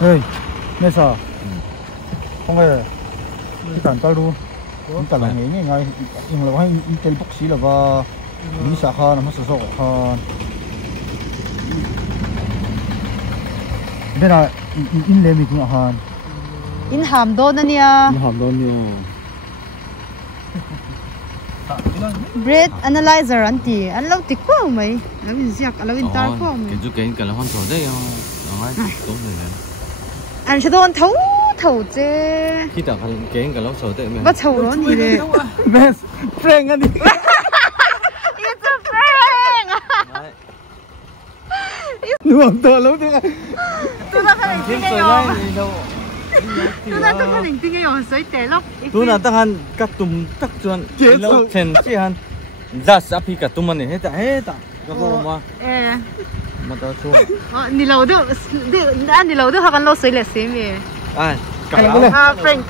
Ê, nghe sao? Không nghe. Cái cản tao luôn. Cái cản là nghe ngay, nhưng là hay Intel box là và lý xã khan nó sử dụng khan. Bên này in lên mình cũng khan. In hàm đôn anh nha. In hàm đôn nha. Bread analyzer anh tí, anh lâu tí quá mày. Anh mình giặc, anh lâu in tar quá mày. Cái chú cái là hoàn toàn đấy, nó hay tốt rồi nè. Anh sẽ đôn thấu thấu chứ. Khi ta cái lâu sầu đấy mày. Bắt thấu đó gì đấy. Best friend anh đi. It's a prank. Nuông tờ lâu thế. Tôi đã khẳng định cái gì tôi đã khẳng định cái gì sấy té lắm. Tôi đã tăng han cắt tùm tắc chuan lâu chen chi han. Ra sắp khi cắt tùm này hết ta. Cái cô mà. Mà tao xuống. Ni lâu đó, ni lâu đó họ còn lâu sấy lẹ xí mày. Ai? Prank.